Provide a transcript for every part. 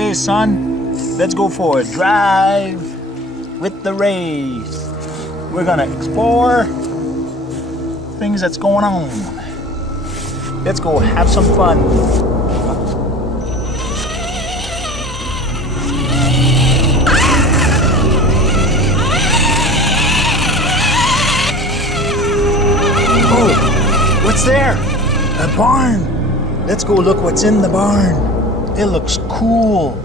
Okay, son, let's go for a drive with the race. We're gonna explore things that's going on. Let's go have some fun. Oh, what's there? A barn. Let's go look what's in the barn. It looks cool.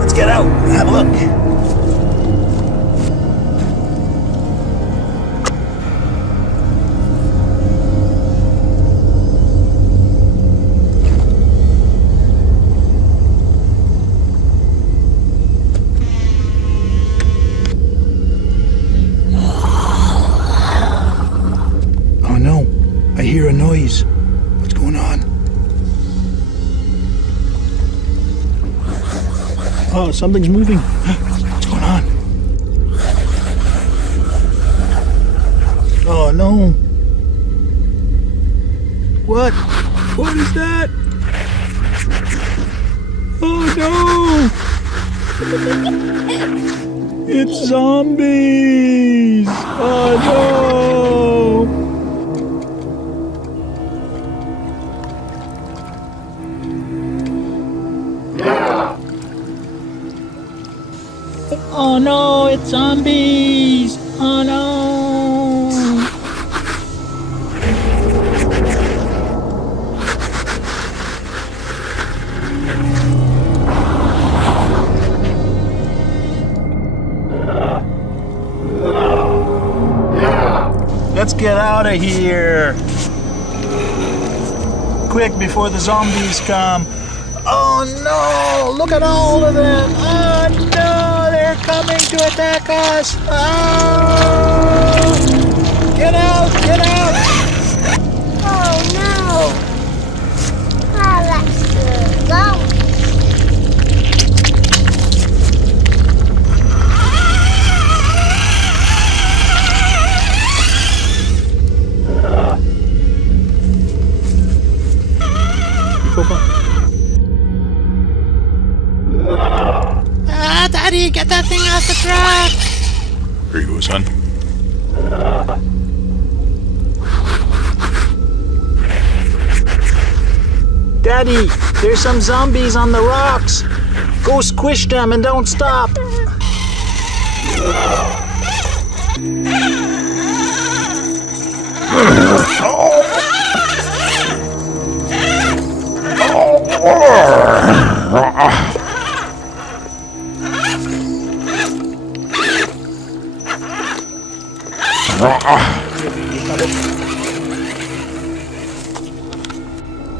Let's get out and have a look. I hear a noise. What's going on? Oh, something's moving. What's going on? Oh no. What? What is that? Oh no! It's zombies! Oh no! Oh no, it's zombies! Oh no! Let's get out of here! Quick before the zombies come! Oh no! Look at all of them! Oh no! They're coming to attack us! Oh! Get out! Get out! Oh no! Oh, that's the zombies. Daddy, get that thing off the truck! Here you go, son. Daddy, there's some zombies on the rocks. Go squish them and don't stop.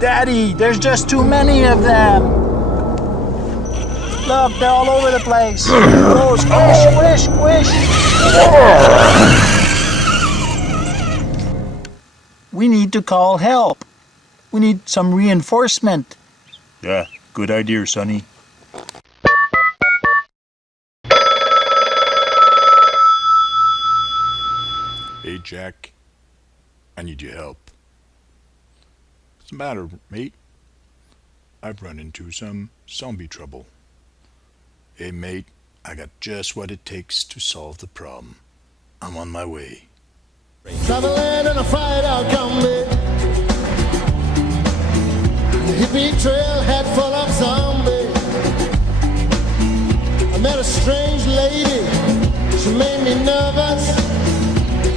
Daddy, there's just too many of them. Look, they're all over the place. Oh, squish, squish, squish. We need to call help. We need some reinforcement. Yeah, good idea, Sonny. Hey, Jack. I need your help. What's the matter, mate? I've run into some zombie trouble. Hey, mate, I got just what it takes to solve the problem. I'm on my way. Traveling in a fried-out Kombi, the hippie trailhead full of zombies. I met a strange lady, she made me nervous.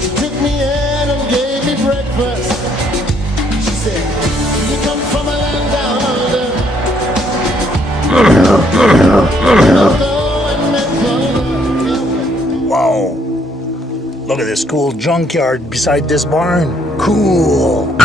She took me in and gave me breakfast. She said, you come from a land down under. Whoa! Look at this cool junkyard beside this barn. Cool!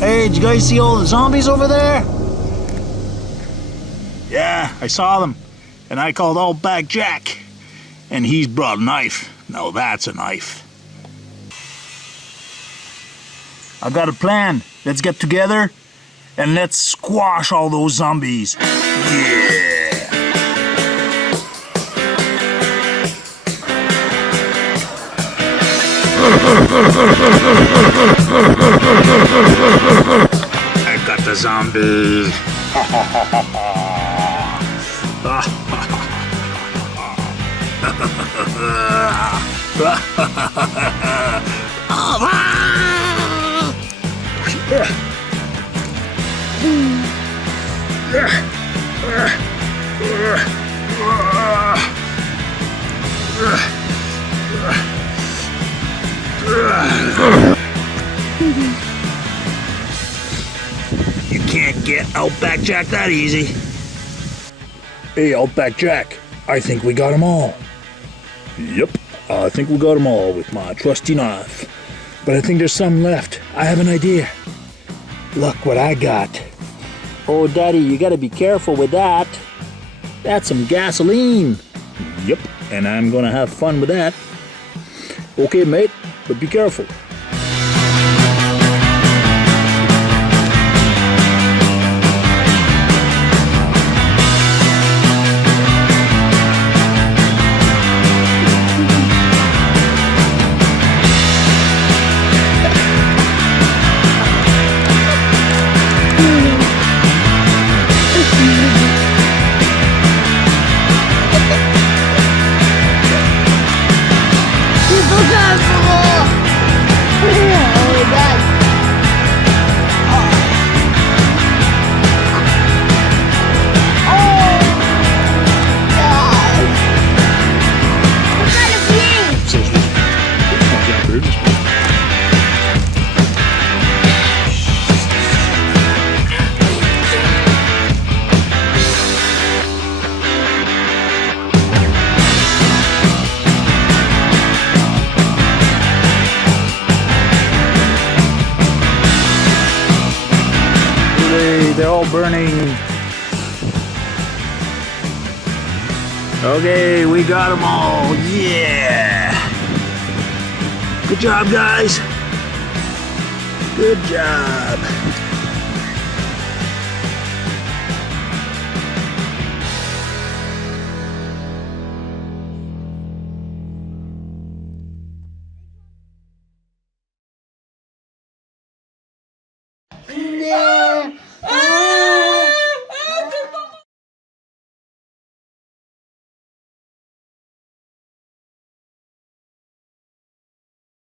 Hey, did you guys see all the zombies over there? Yeah, I saw them. And I called Outback Jack. And he's brought a knife. Now that's a knife. I got a plan. Let's get together and let's squash all those zombies. Yeah! I got the zombies. You can't get Outback Jack that easy. Hey, Outback Jack, I think we got them all. Yep, I think we got them all with my trusty knife. But I think there's some left. I have an idea. Look what I got. Oh, Daddy, you gotta be careful with that. That's some gasoline. Yep, and I'm gonna have fun with that. Okay, mate, but be careful. They're all burning. Okay, we got them all. Yeah. Good job, guys. Good job.